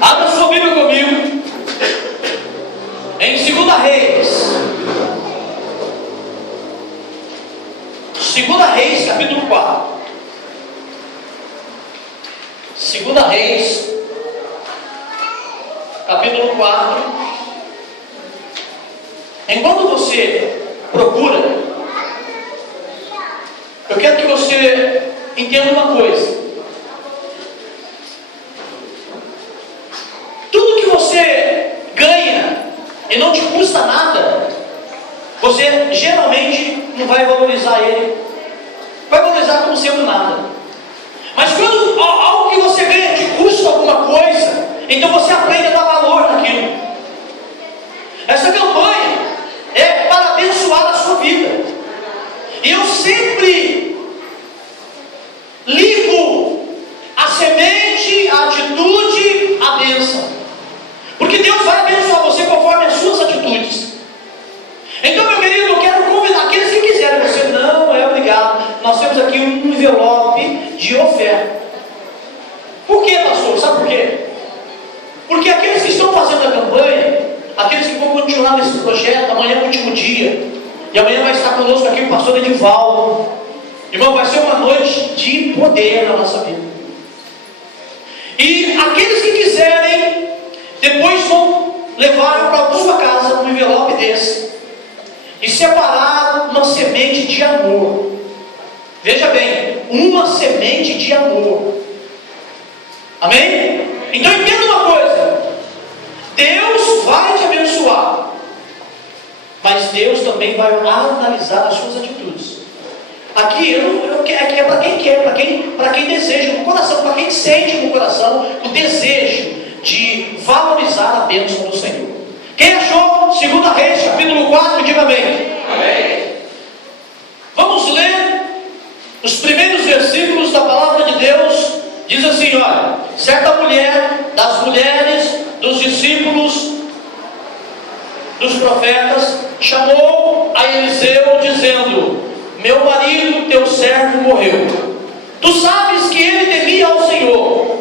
Abra sua Bíblia comigo em 2 Reis. 2 Reis, capítulo 4. 2 Reis, capítulo 4. Enquanto você procura, eu quero que você entenda uma coisa. Tudo que você ganha e não te custa nada, você geralmente não vai valorizar ele. Vai valorizar como sendo nada. Mas quando algo que você ganha te custa alguma coisa, então você aprende a dar valor naquilo. Essa campanha é para abençoar a sua vida. E eu sempre ligo a semente, a atitude, a bênção. Porque Deus vai abençoar você conforme as suas atitudes. Então, meu querido, eu quero convidar aqueles que quiserem. Você não é obrigado. Nós temos aqui um envelope de oferta. Por quê, pastor? Sabe por quê? Porque aqueles que estão fazendo a campanha, aqueles que vão continuar nesse projeto, amanhã é o último dia, e amanhã vai estar conosco aqui o pastor Edivaldo. Irmão, vai ser uma noite de poder na nossa vida. E aqueles que quiserem, depois vão levar para a sua casa um envelope desse e separar uma semente de amor. Veja bem, uma semente de amor. Amém? Então entenda uma coisa: Deus vai te abençoar, mas Deus também vai analisar as suas atitudes. Aqui é para quem quer, para quem deseja no coração, para quem sente no coração o desejo de valorizar a bênção do Senhor. Quem achou 2 Reis, capítulo 4, diga amém. Amém. Vamos ler os primeiros versículos da palavra de Deus. Diz assim, olha: certa mulher, das mulheres dos discípulos dos profetas, chamou a Eliseu dizendo: meu marido, teu servo, morreu. Tu sabes que ele temia ao Senhor.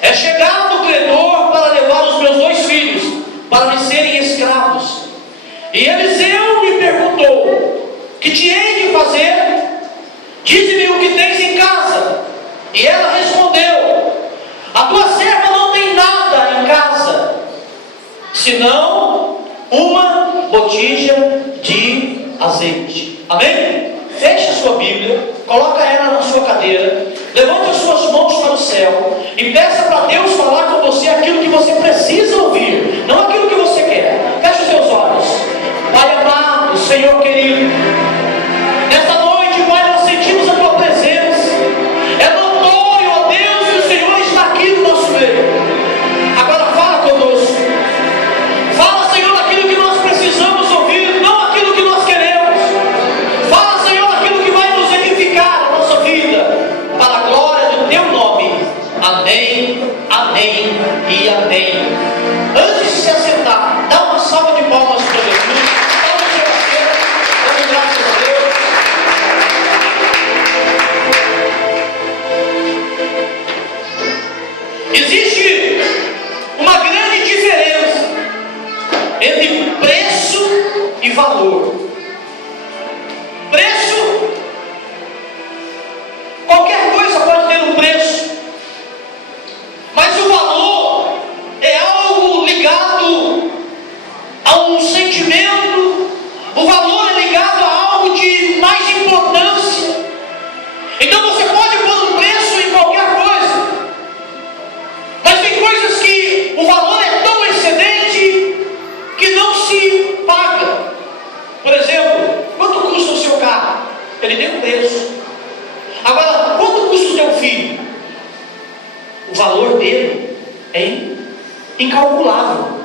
É chegado o credor para levar os meus 2 filhos, para me serem escravos. E Eliseu me perguntou: que te hei de fazer? Dize-me o que tens em casa. E ela respondeu: a tua serva não tem nada em casa, senão uma botija de azeite. Amém? Feche a sua Bíblia, coloca ela na sua cadeira, levante as suas mãos para o céu e peça para Deus falar com você aquilo que você precisa ouvir, não aquilo que você quer. Feche os seus olhos. Pai amado, Senhor querido, nesta noite, Pai, nós sentimos a tua presença. É notório, ó Deus, que o Senhor está aqui no nosso meio. Agora fala conosco. Fala, Senhor, aquilo que nós precisamos ouvir, não aquilo que nós queremos. Fala, Senhor, aquilo que vai nos edificar a nossa vida, para a glória do teu nome. Amém, amém e amém. Antes de se assentar, dá uma salva de palmas para Jesus. Dá o seu assento. Damos graças a Deus. Existe uma grande diferença entre preço e valor. Preço, qualquer coisa pode ter um preço, mas o valor é algo ligado a um sentimento. O valor é ligado a algo de mais importância. Então você pode pôr um preço em qualquer coisa, mas tem coisas que o valor é tão excedente que não se paga. Por exemplo, quanto custa o seu carro? Ele tem um preço. Agora, quanto custa o teu filho? O valor dele é incalculável.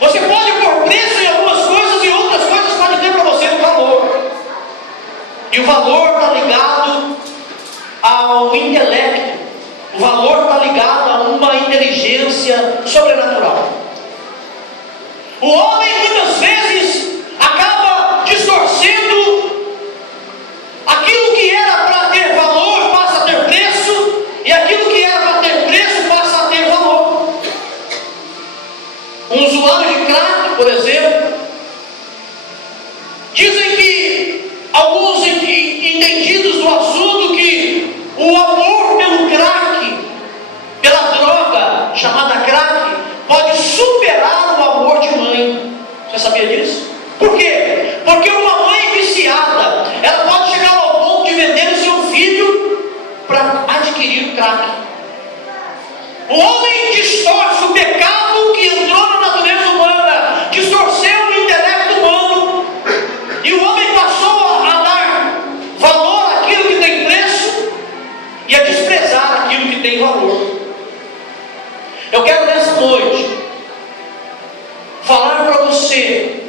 Você pode pôr preço em algumas coisas e outras coisas podem ter para você um valor. E o valor está ligado ao intelecto. O valor está ligado a uma inteligência sobrenatural. O homem muitas vezes acaba distorcendo aquilo que era para ter valor, passa a ter preço, e aquilo que era para ter preço passa a ter valor. por exemplo. Dizem que alguns entendidos do assunto que o amor pelo crack, pela droga chamada crack, pode superar o amor de mãe. Você sabia disso? Por quê? Porque uma mãe viciada, ela pode chegar ao ponto de vender o seu filho para adquirir o crack. O homem distorce o pecado que entrou na natureza humana, distorceu o intelecto humano, e o homem passou a dar valor àquilo que tem preço e a desprezar aquilo que tem valor. Eu quero nessa noite falar para você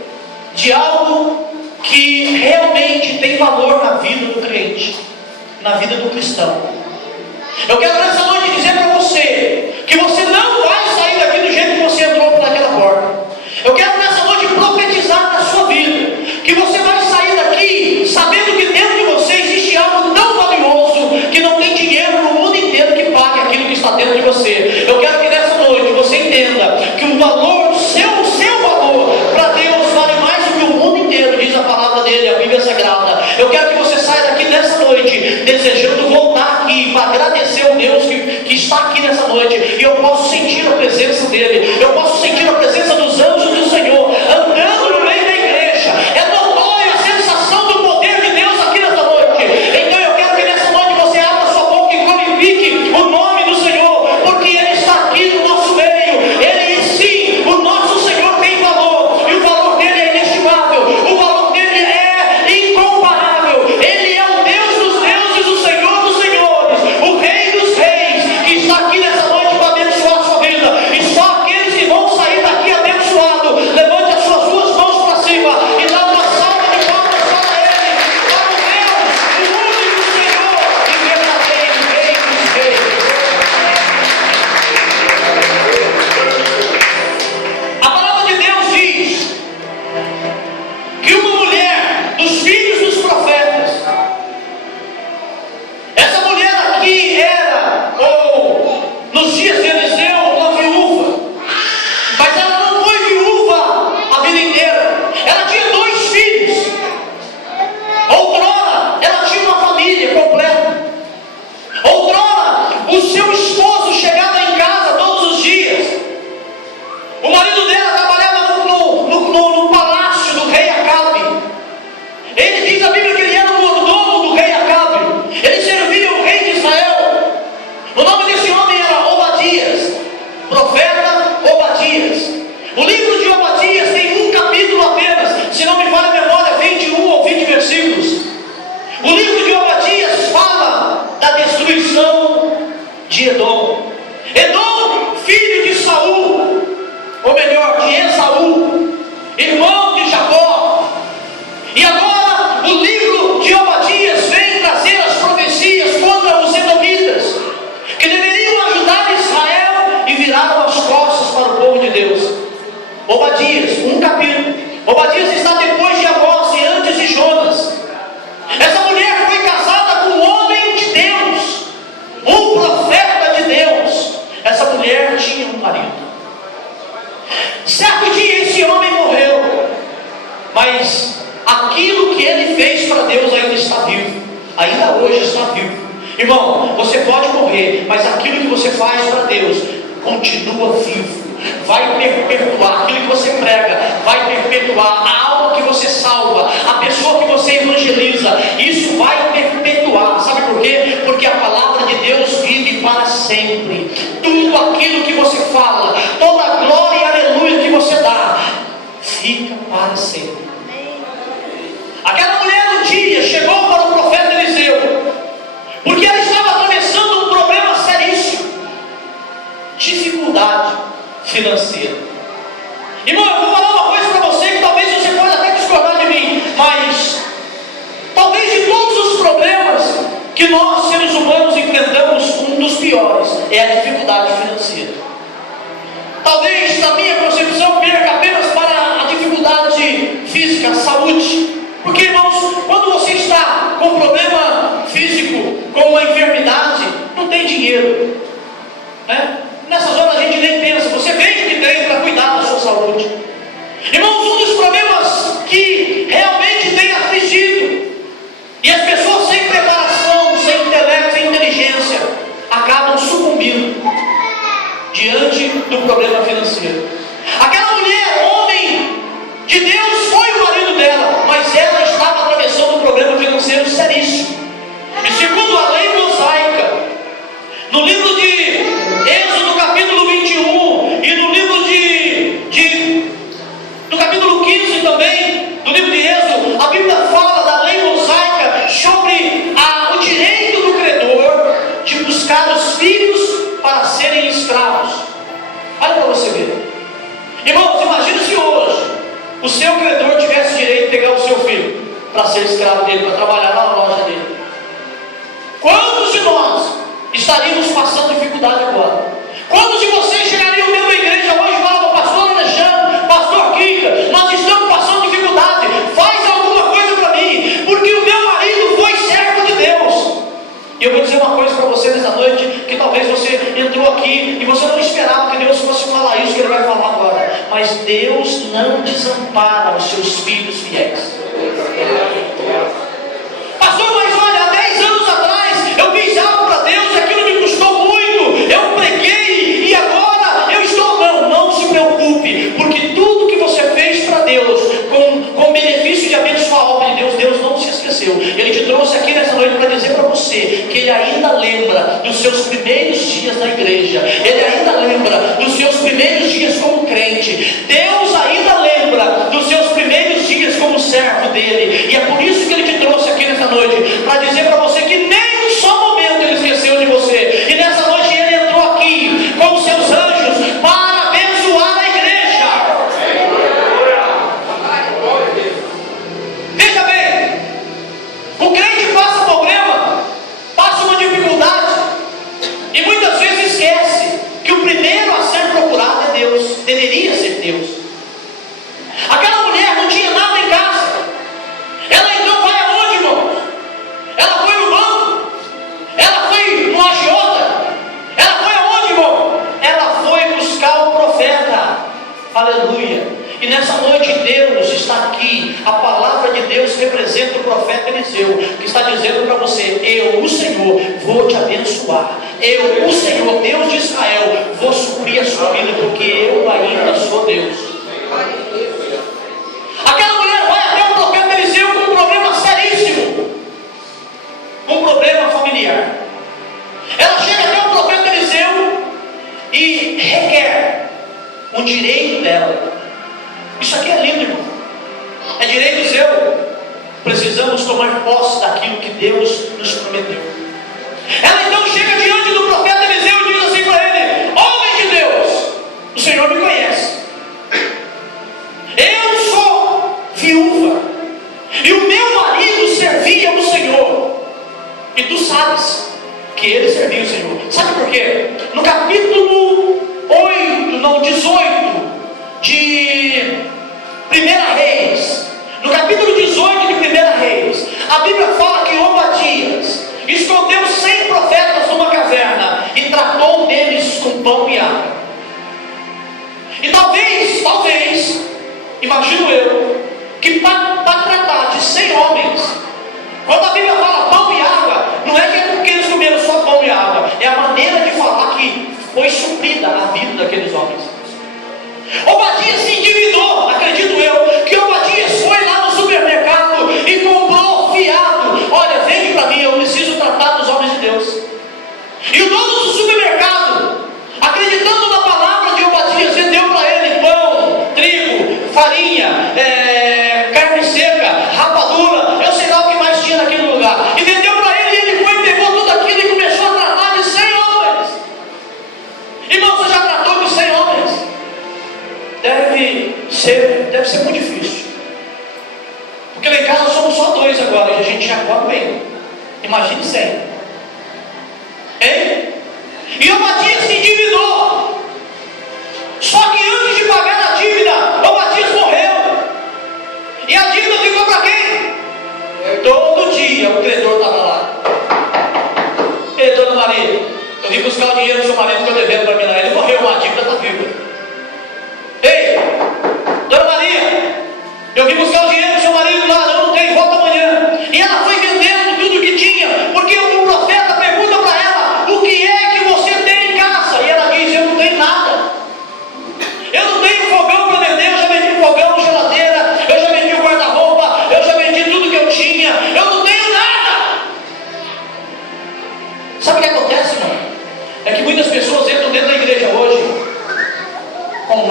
de algo que realmente tem valor na vida do crente, na vida do cristão. Eu quero nessa noite dizer para você que você não vai sair daqui do jeito que você entrou por aquela porta. Eu quero nessa noite profetizar na sua vida que você vai sair daqui sabendo que dentro de você existe algo tão valioso que não tem dinheiro no mundo inteiro que pague aquilo que está dentro de você. Eu quero que nessa noite você entenda que o valor, o seu valor para Deus vale mais do que o mundo inteiro, diz a palavra dele, a Bíblia Sagrada. Eu quero que você saia daqui nessa noite desejando voltar aqui para agradecer ao Deus que está aqui nessa noite, e eu posso sentir a presença dele, eu posso sentir a presença dos anjos do Senhor andando no meio da igreja. É notória a sensação do poder de Deus aqui nessa noite. Então eu quero que nessa noite você abra sua boca e glorifique o nome do Senhor, porque Ele está aqui no nosso meio. Ele sim, o nosso Senhor tem valor, e o valor dele é inestimável, o valor dele é incomparável. Ele é o Deus dos deuses, o Senhor dos senhores, o Rei dos reis, que está aqui nessa noite para abençoar a sua vida. E só aqueles que vão sair daqui abençoados, levante as suas duas mãos para cima e dá uma salva de palmas para Ele, para o Deus, o único Senhor e verdadeiro Rei dos reis. A palavra de Deus diz que uma mulher dos filhos dos profetas, essa mulher aqui era, ou nos dias de Eliseu, uma viúva, mas ela não foi viúva a vida inteira. Ela tinha 2 filhos. Outrora ela tinha uma família completa. Outrora o seu esposo chegava em casa todos os dias. O marido dela trabalhava no palácio do rei Acabe. Ele diz a Bíblia que ele era o mordomo do rei Acabe. Ele servia o rei de Israel. O nome desse homem era Obadias, profeta Obadias. O livro de Obadias tem um capítulo apenas, se não me falha a memória, 21 ou 20 versículos. O livro de Obadias fala da destruição de Edom. Edom, filho de Saul, ou melhor, de Esaú, irmão de Jacó. E agora o livro de Obadias vem trazer as profecias contra os edomitas, que deveriam ajudar Israel e viraram as costas para o povo de Deus. Obadias, um capítulo. Obadias está depois de Amós e antes de Jonas. Essa mulher foi casada com um homem de Deus, um profeta de Deus. Essa mulher tinha um marido. Certo dia esse homem morreu, mas aquilo que ele fez para Deus ainda está vivo, ainda hoje está vivo. Irmão, você pode morrer, mas aquilo que você faz para Deus continua vivo, vai perpetuar. Aquilo que você prega vai perpetuar. A alma que você salva, a pessoa que você evangeliza, isso vai perpetuar. Sabe por quê? Porque a palavra de Deus vive para sempre. Tudo aquilo que você fala, toda a glória e aleluia que você dá, fica para sempre. Aquela mulher um dia chegou para o profeta Eliseu, porque ela estava atravessando um problema seríssimo, dificuldade financeira. Irmão, eu vou falar uma coisa para você que talvez você pode até discordar de mim, mas talvez de todos os problemas que nós seres humanos enfrentamos, um dos piores é a dificuldade financeira. Talvez, na minha concepção, perca apenas para a dificuldade física, a saúde. Porque, irmãos, quando você está com um problema físico, com uma enfermidade, não tem dinheiro, né? Nessas horas a gente nem pensa. Você vende de treino para cuidar da sua saúde. Irmãos, um dos problemas que realmente tem afligido, e as pessoas sem preparação, sem intelecto, sem inteligência, acabam sucumbindo diante do problema financeiro. Aquela mulher, homem de Deus, foi o marido dela, mas ela estava atravessando um problema financeiro seríssimo. E segundo a lei mosaica, no livro de Êxodo capítulo 21 e no livro no capítulo 15 também, do livro de Êxodo, a Bíblia fala da lei mosaica sobre o direito do credor de buscar os filhos para serem escravos. Olha para você ver. Irmãos, imagine se hoje o seu credor tivesse direito de pegar o seu filho para ser escravo dele, para trabalhar na loja dele. Quantos de nós estaríamos passando dificuldade agora? Quantos de vocês chegariam dentro da igreja hoje e falavam: pastor Alexandre, pastor Kika, nós estamos passando dificuldade, faz alguma coisa para mim, porque o meu marido foi servo de Deus. E eu vou dizer uma coisa para você nessa noite, que talvez você entrou aqui e você não esperava que Deus fosse falar isso que Ele vai falar agora. Mas Deus não desampara os seus filhos fiéis. Pastor, mas olha, há 10 anos atrás eu fiz algo para Deus e aquilo me custou muito, eu preguei e agora eu estou... Não se preocupe, porque tudo que você fez para Deus, com o benefício de abençoar a obra de Deus, Deus não se esqueceu. Ele te trouxe aqui nessa noite para dizer para você que Ele ainda lembra dos seus primeiros dias na igreja, Ele ainda lembra dos seus primeiros dias como crente, Deus ainda lembra dos seus primeiros dias como servo dele, e é por isso que Ele te trouxe aqui nessa noite, para dizer para você que nem um só momento Ele esqueceu de você, e nessa noite Ele entrou aqui com os seus anjos para abençoar a igreja. Veja bem, o crente passa problema, passa uma dificuldade, e muitas vezes esquece que o primeiro a ser procurado é Deus, deveria ser Deus. Aquela mulher não tinha nada em casa, ela então vai aonde, irmãos? Ela foi no banco, ela foi no agiota, ela foi aonde, irmão? Ela foi buscar o profeta, aleluia. E nessa noite Deus está aqui, a palavra de Deus representa o profeta Eliseu, que está dizendo para você: eu, o Senhor, vou te abençoar, eu, o Senhor, Deus de Israel, vou suprir a sua vida, porque eu ainda sou Deus. Aquela mulher vai até o profeta Eliseu com um problema seríssimo, um problema familiar. Ela chega até o profeta Eliseu e requer um direito dela. Isso aqui é lindo, irmão. É direito seu. Precisamos tomar posse daquilo que Deus nos prometeu. Ela então chega diante do profeta Eliseu e diz assim para ele: homem de Deus, o Senhor me conhece. Eu sou viúva e o meu marido servia o Senhor, e tu sabes que ele servia o Senhor. Sabe por quê? No capítulo 18 de 1 Reis, no capítulo 18 de 1 Reis, a Bíblia fala que Obadias escondeu 100 profetas numa caverna e tratou deles com pão e água. E talvez, imagino eu, que para tratar de 100 homens, quando a Bíblia fala pão e água, não é que é porque eles comeram só pão e água, é a maneira de falar que foi suprida a vida daqueles homens. Obadias se endividou, acredito eu, que Obadias foi lá no supermercado e comprou fiado. Olha, vende para mim, eu preciso tratar dos homens de Deus. E o dono do supermercado, acreditando na palavra de Obadias, vendeu para ele pão, trigo, farinha, carne seca, rapadura, eu sei lá o que mais tinha naquele lugar. E vendeu para ele, e ele foi e pegou tudo aquilo e começou a tratar de 100 homens. Irmão, você já tratou de 100 homens? Deve ser muito difícil. Porque lá em casa somos só 2 agora, e a gente já come bem. Imagine 100. Hein? E Obadias se endividou. Só que antes de pagar a dívida, Obadias morreu. E a dívida ficou para quem? Todo dia o credor estava lá. Ei, dona Maria, eu vim buscar o dinheiro do seu marido que eu devendo para mim lá. Ele morreu, uma dívida está viva. Ei, dona Maria,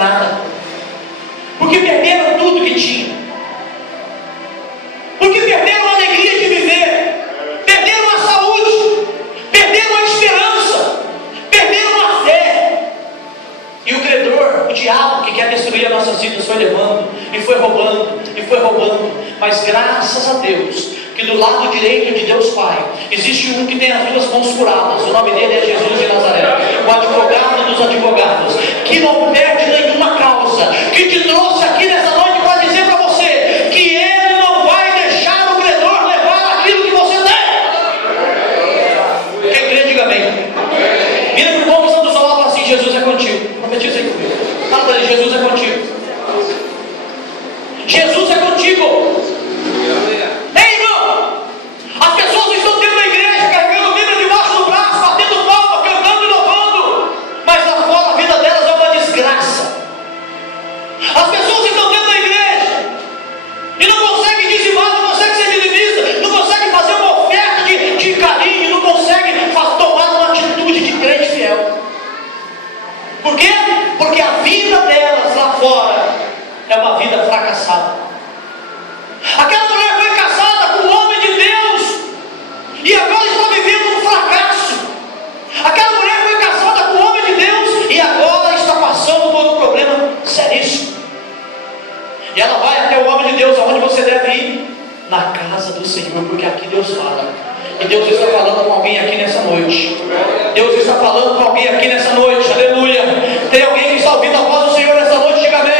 nada. Porque perderam tudo que tinham. Porque perderam a alegria de viver. Perderam a saúde. Perderam a esperança. Perderam a fé. E o credor, o diabo que quer destruir as nossas vidas, foi levando, e foi roubando, e foi roubando. Mas graças a Deus, que do lado direito de Deus Pai, existe um que tem as duas mãos curadas. O nome dele é Jesus de Nazaré, o advogado dos advogados, que não perde nenhuma causa, que te trouxe aqui nessa noite para dizer para você, que ele não vai deixar o credor levar aquilo que você tem. Quem crê, diga amém. Vira para o povo que estão do seu lado e fala assim: Jesus é contigo. Profetiza aí comigo. Fala para ele: Jesus é contigo. Jesus é contigo. Ei, irmão, as pessoas estão dentro da igreja carregando a Bíblia debaixo do braço, batendo palma, cantando e louvando, mas lá fora a vida delas é uma desgraça. As pessoas estão dentro da igreja e não conseguem dizimar, não conseguem ser dizimista, não conseguem fazer uma oferta de carinho, não conseguem tomar uma atitude de crente fiel. Por quê? Porque a vida delas lá fora é uma vida fracassada. Aquela mulher foi casada com um homem de Deus e agora está vivendo um fracasso. Aquela mulher foi casada com um homem de Deus e agora está passando por um problema seríssimo. E ela vai até o homem de Deus. Aonde você deve ir? Na casa do Senhor, porque aqui Deus fala. E Deus está falando com alguém aqui nessa noite. Deus está falando com alguém aqui nessa noite. Aleluia. Tem alguém que está ouvindo a voz do Senhor nessa noite? Diga amém.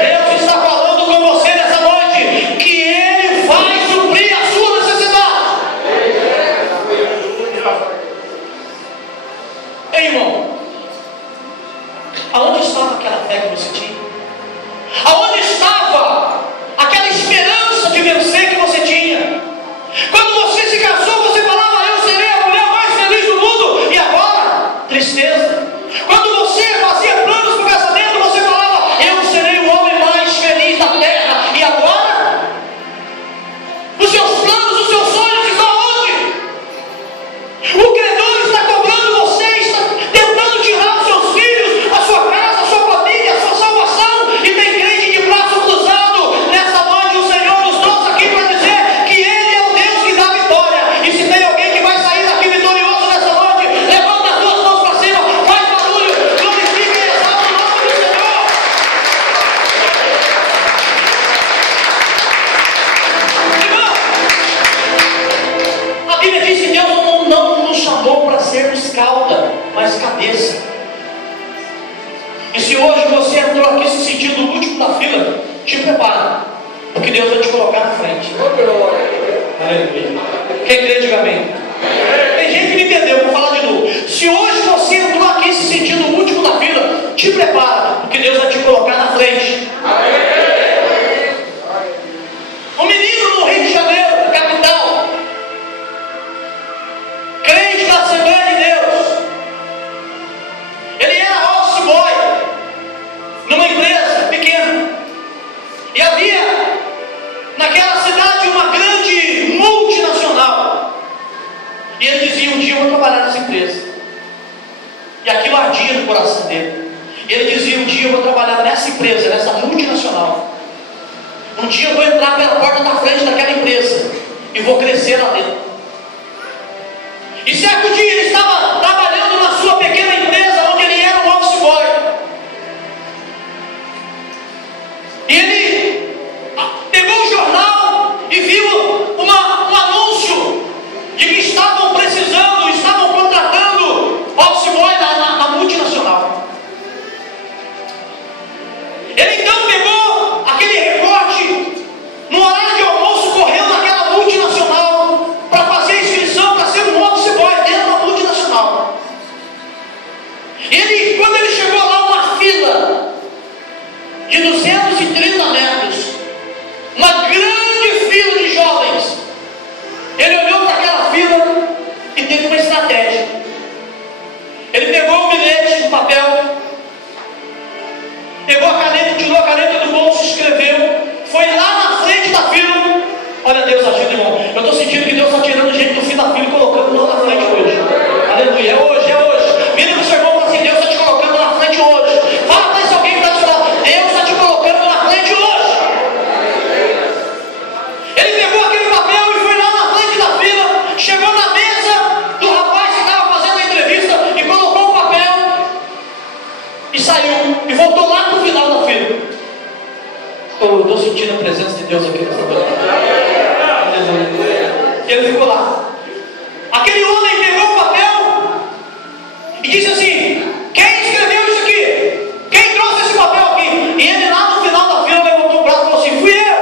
Deus está falando com você nessa noite, que Ele vai suprir a sua necessidade. Ei, irmão, aonde estava aquela fé que você tinha? Aonde estava aquela esperança de vencer que você tinha? Quando você se casou, você falava: eu serei a mulher mais feliz do mundo. E agora? Tristeza. Quando você fazia planos para o casamento, você falava: eu serei o homem mais feliz da terra. E agora? Os seus planos, os seus sonhos estão onde? O credor está cobrando você, está tentando tirar os seus filhos, a sua casa, a sua família, a sua salvação. E tem crente de braço cruzado. Nessa noite o Senhor nos trouxe aqui para dizer que Ele é o Deus que dá vitória. E se tem alguém que vai sair daqui vitorioso nessa noite, levanta as duas mãos para cima, faz barulho, glorifica e exalta o nome do Senhor. Irmão, a Bíblia diz que Deus não nos chamou para sermos cauda, mas cabeça. E se hoje você entrou aqui se sentindo o último da fila, te prepara, porque Deus vai te colocar na frente. Aleluia. Quem crê, diga amém. Tem gente que não entendeu, vou falar de novo. Se hoje você entrou aqui se sentindo o último da fila, te prepara, porque Deus vai te colocar na frente. Um menino no Rio de Janeiro, na capital, crente da Assembleia de Deus, ele era office boy numa empresa pequena, e havia naquela cidade uma grande multinacional, e ele dizia: um dia eu vou trabalhar nessa empresa. E aquilo ardia no coração dele. E ele dizia: um dia eu vou trabalhar nessa empresa, nessa multinacional. Um dia eu vou entrar pela porta da frente daquela empresa e vou crescer lá dentro. E certo dia ele estava trabalhando na sua pequena empresa, onde ele era um office boy. E ele pegou o jornal e viu um anúncio de que estavam precisando, estavam contratando office boy na multinacional. Ele então pegou aquele recorte no horário de almoço, correu naquela multinacional para fazer a inscrição para ser um office boy dentro da multinacional. Quando ele chegou lá, uma fila de 230 metros, uma grande fila de jovens. Ele olhou para aquela fila e teve uma estratégia. Ele pegou o bilhete, o papel, pegou a caneta, tirou a caneta do bolso, escreveu, foi lá na frente da fila. Olha Deus agindo, irmão. Eu estou sentindo que Deus está tirando gente do fim da fila e colocando lá na frente hoje. Aleluia, é hoje, é hoje. Vira para o seu irmão e fala assim: Deus está te colocando na frente hoje. Fala para esse alguém que está e saiu, e voltou lá no final da fila. Eu estou sentindo a presença de Deus aqui nessa noite. Ele ficou lá. Aquele homem pegou o papel e disse assim: quem escreveu isso aqui? Quem trouxe esse papel aqui? E ele lá no final da fila levantou o braço e falou assim: fui eu.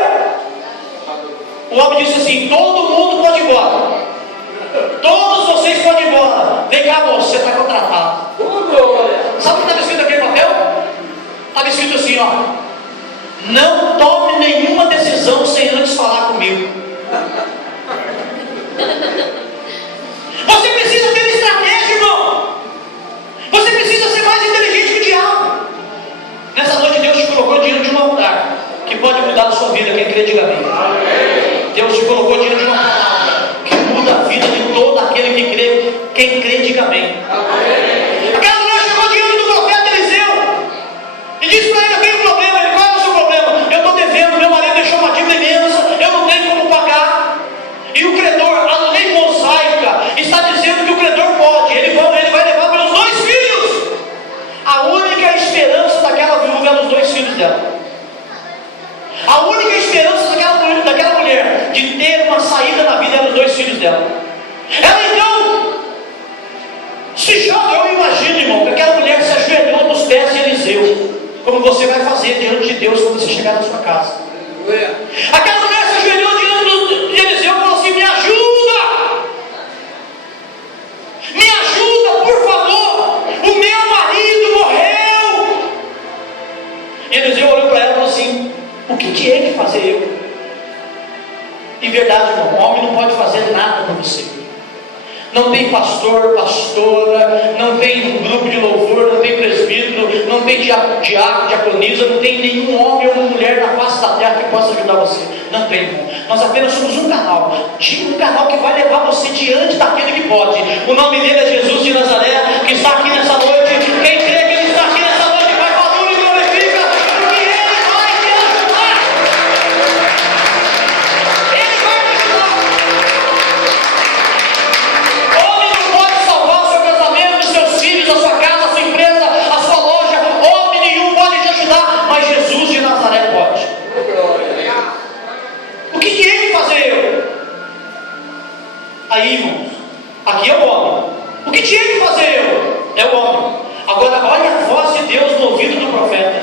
O homem disse assim: todo mundo pode ir embora. Todos vocês podem ir embora. Vem cá, moço, você está contratado. Sabe o que estava escrito naquele papel? Estava escrito assim, ó: não tome nenhuma decisão sem antes falar comigo. Você precisa ter estratégia, irmão. Você precisa ser mais inteligente que o diabo. Nessa noite Deus te colocou diante de um altar que pode mudar a sua vida. Quem crê, diga amém. Deus te colocou diante de uma palavra que muda a vida de todo aquele que crê. Quem crê, diga amém. Aquela mulher chegou diante do profeta Eliseu e disse para ele: eu tenho um problema. Ele: qual é o seu problema? Eu estou devendo, meu marido deixou uma dívida imensa, eu não tenho como pagar. E o credor, a lei mosaica está dizendo que o credor pode, ele vai levar pelos 2 filhos. A única esperança daquela viúva eram os 2 filhos dela. A única esperança daquela mulher de ter uma saída na vida eram os 2 filhos dela. Ela então se joga. Eu imagino, irmão, que aquela mulher se ajoelhou nos pés de Eliseu, como você vai fazer diante de Deus quando você chegar na sua casa. Aquela mulher se ajoelhou diante de Eliseu e falou assim: me ajuda, por favor, o meu marido morreu. E Eliseu olhou para ela e falou assim: o que é que fazer eu? Em verdade, irmão, o homem não pode fazer nada para você. Não tem pastor, pastora, não tem grupo de louvor, não tem presbítero, não tem diácono, diaconisa, não tem nenhum homem ou mulher na face da terra que possa ajudar você. Não tem, irmão. Nós apenas somos um canal que vai levar você diante daquele que pode. O nome dele é Jesus de Nazaré, que está aqui nessa noite. Quem crê que ele está aqui nessa noite, vai para a e glorifica, porque ele vai te ajudar. Ele vai te ajudar. Homem não pode salvar o seu casamento, os seus filhos, a sua casa, a sua empresa, a sua loja. Homem nenhum pode te ajudar, mas Jesus de Nazaré pode. O que é ele fazer eu? Aí, irmãos, aqui é o homem. O que tinha que fazer eu? É o homem. Agora, olha a voz de Deus no ouvido do profeta.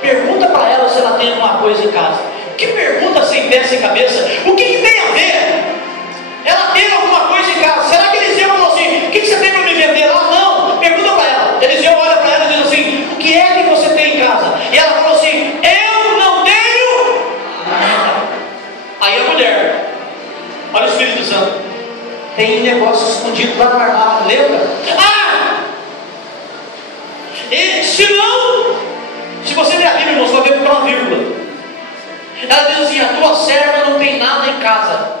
Pergunta para ela se ela tem alguma coisa em casa. Que pergunta sem pé, sem cabeça? O que tem a ver? Ela tem alguma coisa em casa. Será que Eliseu falou assim: o que você tem para me vender lá? Não. Pergunta para ela. Eliseu olha para ela e diz assim: o que é que você tem em casa? E ela falou assim: eu não tenho nada. Aí a mulher, olha o Espírito Santo, tem negócio escondido lá no armário, lembra? E se não, se você ler a Bíblia, irmão, você vai ver que é uma vírgula. Ela diz assim: a tua serva não tem nada em casa.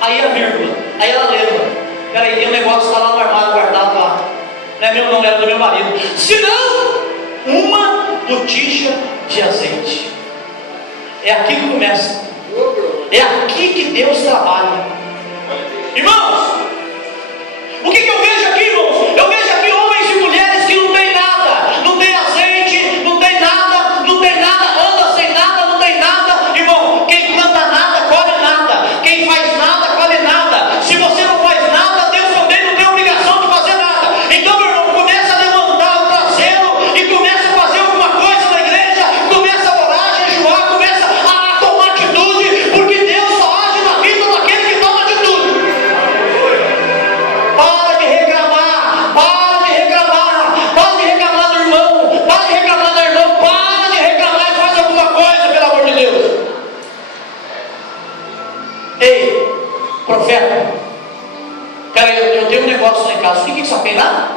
Aí a vírgula, aí ela lembra: peraí, tem um negócio que está lá no armário, guardado lá. Não é meu, não, era do meu marido. Se não, uma botija de azeite. É aqui que começa. É aqui que Deus trabalha. Irmãos, o que eu vejo aqui, irmãos? Eu vejo aqui homens e mulheres que não tem nada, não tem azeite, não tem nada, anda sem nada, não tem nada. Irmão, quem planta nada, colhe nada. Quem faz nada, colhe nada. Se você não faz nada, Deus também não tem obrigação de fazer nada. Então, meu irmão, começa a levantar o traseiro e começa a fazer alguma coisa na igreja. Começa a orar, jejuar, começa a tomar atitude, porque Deus só age na vida daquele que toma atitude. Para de reclamar, para de reclamar do irmão, para de reclamar da irmã, para de reclamar e faz alguma coisa, pelo amor de Deus. Ei, profeta, peraí, eu tenho um negócio lá em casa. O que só tem lá?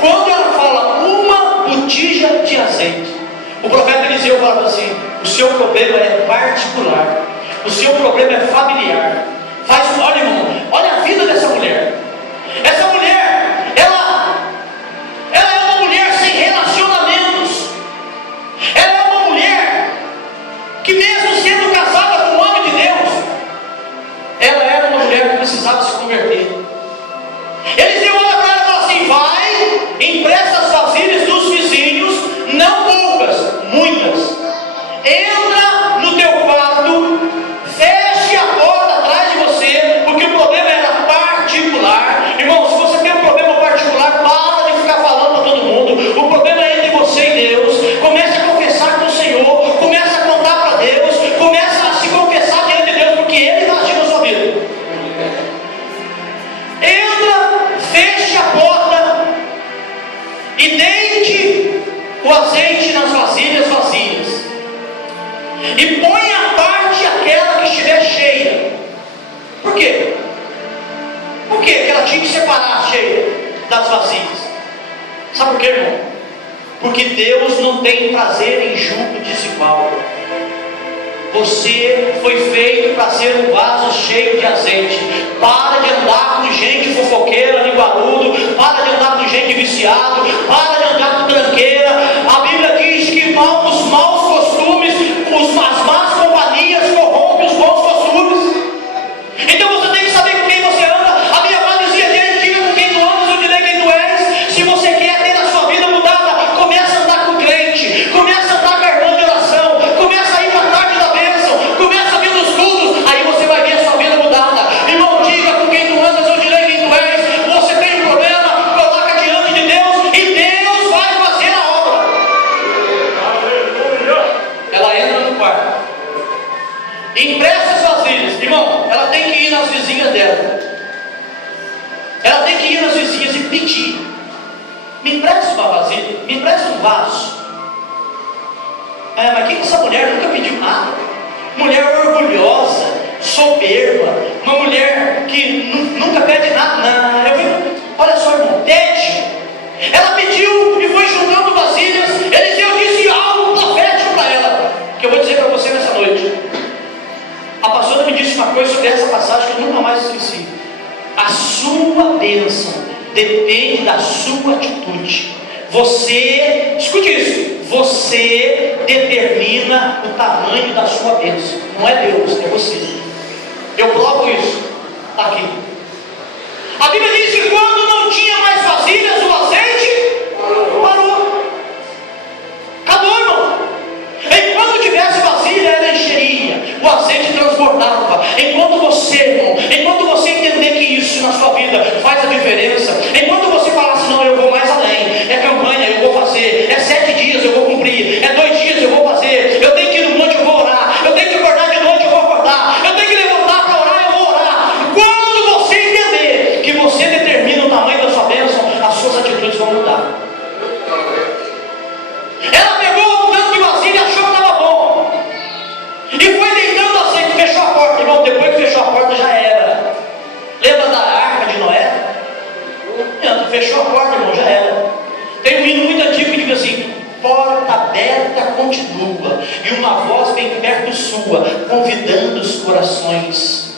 Quando ela fala uma botija de azeite, o profeta Eliseu fala assim: o seu problema é particular, o seu problema é familiar. Olha, irmão, olha a vida dessa mulher. Essa mulher, ela é uma mulher sem relacionamentos. Ela é uma mulher que, mesmo sendo casada com um homem de Deus, ela era uma mulher que precisava se converter. Eliseu olha para ela e fala assim: vai, empresta o azeite nas vasilhas vazias, e põe à parte aquela que estiver cheia. Por quê? Por quê? Porque ela tinha que separar a cheia das vazias. Sabe por quê, irmão? Porque Deus não tem prazer em julgo desigual. Você foi feito para ser um vaso cheio de azeite. Para de andar com gente fofoqueira, linguarudo. Para de andar com gente viciado. Para de andar com tranqueira. A Bíblia diz que os maus costumes, as más companhias corrompem os bons costumes. Então você tem que saber com quem você anda. A minha avó dizia: diga com quem tu andas, eu direi quem tu és. Se você quer ter a sua vida mudada, começa a andar com crente. Começa a andar com a irmã de oração. Começa a ir para a tarde da bênção. Começa a vir nos cultos. Aí você vai ver a sua vida mudada. Irmão, diga com quem tu andas, eu direi quem tu és. Você tem um problema, coloca diante de Deus e Deus vai fazer a obra. Ela entra no quarto, empresta as vasilhas. Irmão, ela tem que ir nas vizinhas dela. Ela tem que ir nas vizinhas e pedir: me empresta uma vasilha, me empresta um vaso. Mas que essa mulher nunca pediu nada? Mulher orgulhosa, soberba, uma mulher que nunca pede nada. Não, olha só, irmão, pede. Ela pediu e foi juntando vasilhas. Eliseu disse algo profético para ela, que eu vou dizer para você nessa noite. A pastora me disse uma coisa sobre essa passagem que eu nunca mais esqueci. A sua bênção depende da sua atitude. Você, escute isso, você determina o tamanho da sua bênção. Não é Deus, é você. Eu provo isso, está aqui. A Bíblia diz que quando não tinha mais vasilhas, o azeite parou. Acabou, irmão. Enquanto tivesse vasilha, ela encheria, o azeite transbordava. Enquanto você, irmão, enquanto você entender que isso na sua vida faz a diferença, enquanto você falar assim: não, eu vou mais além, é campanha, eu vou fazer, é 7 dias, eu vou cumprir, é 2 dias, eu vou fazer, eu tenho que ir no monte, eu vou orar, eu tenho que acordar de noite, eu vou acordar, eu tenho que levantar para orar, eu vou orar. Quando você entender que você determina o tamanho da sua bênção, as suas atitudes vão mudar. Ela pegou um tanto de vasilha e achou que estava bom, e foi deitando azeite, fechou a porta. Irmão, depois que fechou a porta já era. Lembra da arca de Noé? Fechou a porta, irmão, já era. Tem um hino muito antigo que diz assim: porta aberta continua, e uma voz bem perto sua, convidando os corações.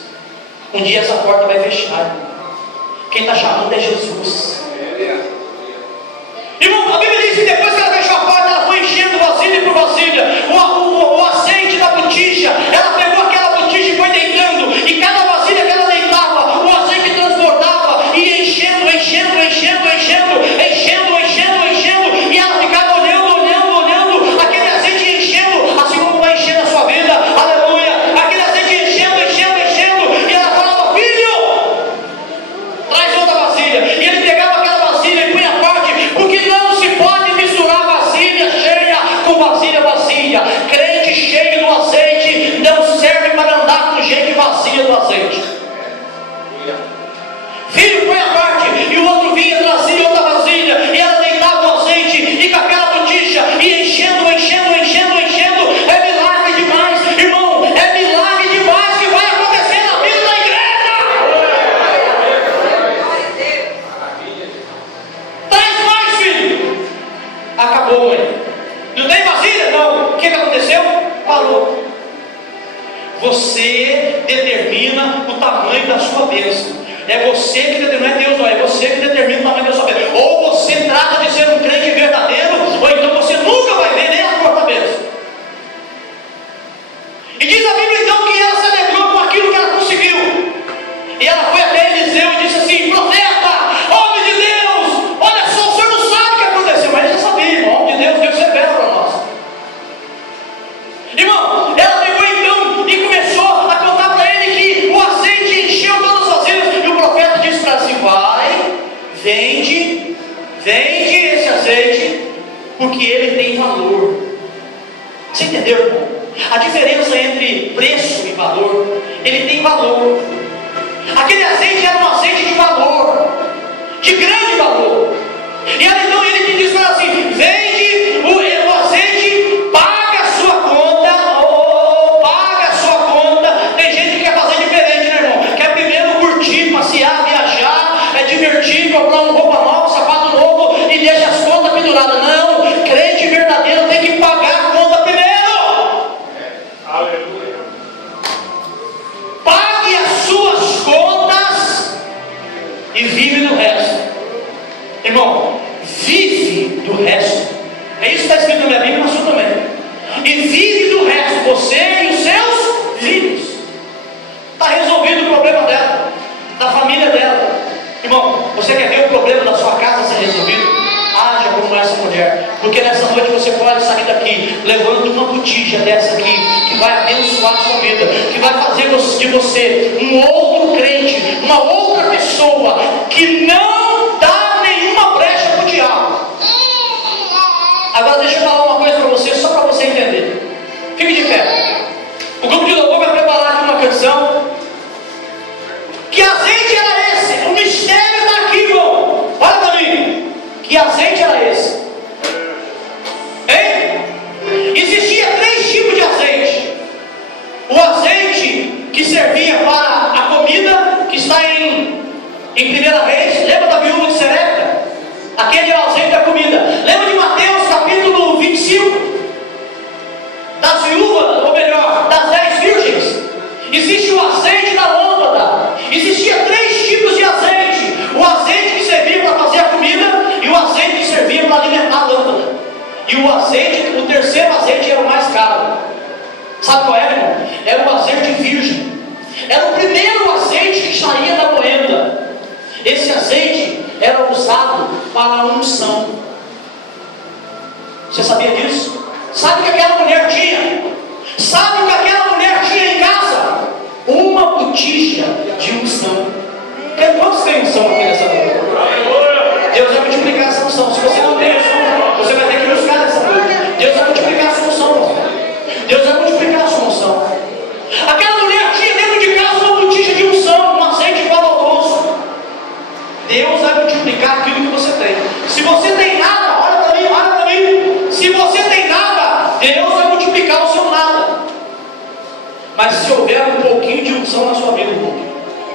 Um dia essa porta vai fechar. Quem está chamando é Jesus. Irmão, a Bíblia diz que depois que ela fechou a porta, ela foi enchendo vasilha por vasilha, o azeite da botija. Ela pegou aquela botija e foi deitando, e cada vasilha que ela deitava, o azeite transbordava, e enchendo, enchendo, enchendo, enchendo, enchendo, enchendo, enchendo, e ela ficava olhando, olhando, olhando, aquele azeite enchendo, assim como vai enchendo a sua vida, aleluia, aquele azeite enchendo, enchendo, enchendo, e ela falava: filho, traz outra vasilha. E ele pegava aquela vasilha e punha a parte, porque não se pode misturar vasilha cheia com vasilha vazia. Crente cheio do azeite não serve para andar com gente vazia do azeite. Filho, põe a parte, e o outro vinha, trazia outra vasilha, e ela deitava o azeite, e com aquela botija, e enchendo, enchendo, enchendo, enchendo. É milagre demais, irmão, é milagre demais que vai acontecer na vida da igreja. Traz mais, filho. Acabou, mãe. Não tem vasilha? Não. O que aconteceu? Parou. Você determina o tamanho da sua bênção. É você que determina, não é Deus, não, é você que determina o tamanho da sua bênção. Ou você trata de ser um crente verdadeiro, ou então você nunca vai ver nem a cor da bênção. E diz a Bíblia então que ela se alegrou com aquilo que ela conseguiu. E ela foi até Eliseu e disse assim: profeta, homem de Deus, olha só, o senhor não sabe o que aconteceu. Mas ele já sabia, irmão, homem de Deus, Deus revela para nós. Irmão, ela pegou então e começou a contar para ele que o azeite encheu todas as vasilhas. E o profeta disse para ela assim: vai, vende esse azeite, porque ele tem valor. Você entendeu, irmão? A diferença entre preço e valor, ele tem valor. Aquele azeite era um azeite de valor, de grande valor. E ela, então ele disse para ela assim: vende vive do resto. É isso que está escrito na minha Bíblia, na sua também. E vive do resto, você e os seus filhos. Está resolvido o problema dela, da família dela. Irmão, você quer ver o problema da sua casa ser resolvido? Haja como essa mulher, porque nessa noite você pode sair daqui levando uma botija dessa aqui, que vai abençoar a sua vida, que vai fazer de você um outro crente, uma outra pessoa, que não dá nenhuma brecha para o diabo. Agora deixa eu falar uma coisa para você, só para você entender. Fique de pé. O grupo de louvor vai preparar aqui uma canção. Que azeite era esse? O mistério está aqui, irmão. Olha para mim. Que azeite era esse? Hein? Existia 3 tipos de azeite. O azeite que servia para a comida, que está em 1 Reis. Lembra da viúva de Serepta? Aquele é o azeite da comida. Lembra de Mateus capítulo 25? Das viúvas, ou melhor, das 10 virgens. Existe o azeite da lâmpada. Existia 3 tipos de azeite. O azeite que servia para fazer a comida, e o azeite que servia para alimentar a lâmpada. E o azeite, o terceiro azeite era o mais caro. Sabe qual era, irmão? Era o azeite virgem. Era o primeiro azeite que saía da moenda. Esse azeite era usado para a unção. Você sabia disso? Sabe o que aquela mulher tinha? Sabe o que aquela mulher tinha em casa? Uma botija de unção. Quantos tem unção aqui nessa noite? Deus vai multiplicar essa unção. Se você não tem unção, você vai ter que buscar essa noite. Deus vai multiplicar a sua unção. Deus vai multiplicar a sua unção. Aquela mulher tinha dentro de casa uma botija de unção, um azeite valoroso. Deus vai multiplicar aquilo que você tem. Se você tem nada, olha para mim, olha para mim. Se você tem nada, Deus vai multiplicar o seu nada. Mas se houver um pouquinho de unção na sua vida,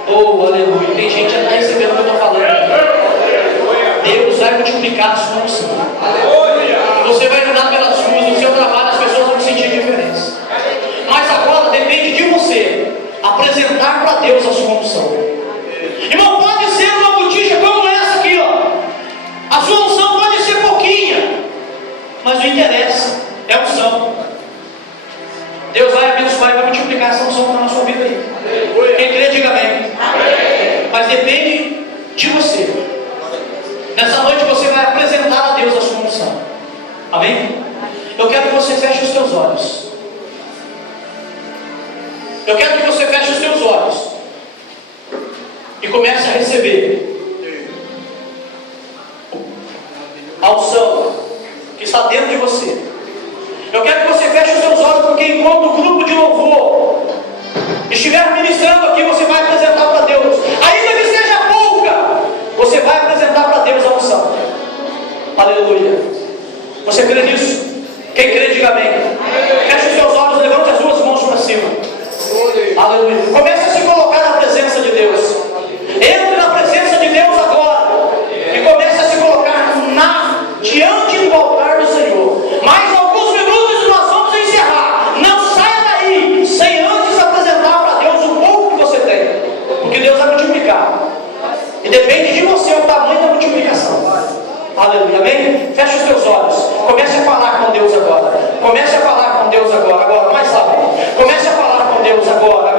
oh, aleluia, tem gente que está recebendo o que eu estou falando. Deus vai multiplicar a sua unção. Você vai andar pelas ruas do seu trabalho, as pessoas vão sentir diferença. Mas agora depende de você apresentar para Deus a sua unção. Irmão, pode ser uma botija como essa aqui, ó. A sua unção pode ser pouquinha, mas não interessa, é unção. Deus vai abençoar e vai multiplicar essa unção na sua vida aí. Quem crê, diga amém. Mas depende de você. Nessa noite você vai apresentar a Deus a sua unção. Amém? Eu quero que você feche os seus olhos. Eu quero que você feche os seus olhos e comece a receber a unção que está dentro de você. Eu quero que você feche os seus olhos, porque enquanto o grupo de louvor estiver ministrando aqui, você vai apresentar para Deus, ainda que seja pouca, você vai apresentar para Deus a unção. Aleluia. Você crê nisso? Quem crê, diga amém. Feche os seus olhos, levante as duas mãos para cima. Aleluia. Comece a se colocar na presença de Deus. Entre na presença de Deus agora e comece a se colocar diante do altar do Senhor. Mais alguns minutos e nós vamos encerrar. Não saia daí sem antes apresentar para Deus o pouco que você tem, porque Deus vai multiplicar. E depende de você o tamanho da multiplicação. Aleluia, amém? Feche os seus olhos. Comece a falar com Deus agora. Comece a falar com Deus agora. Agora, mais rápido. Comece a falar com Deus agora.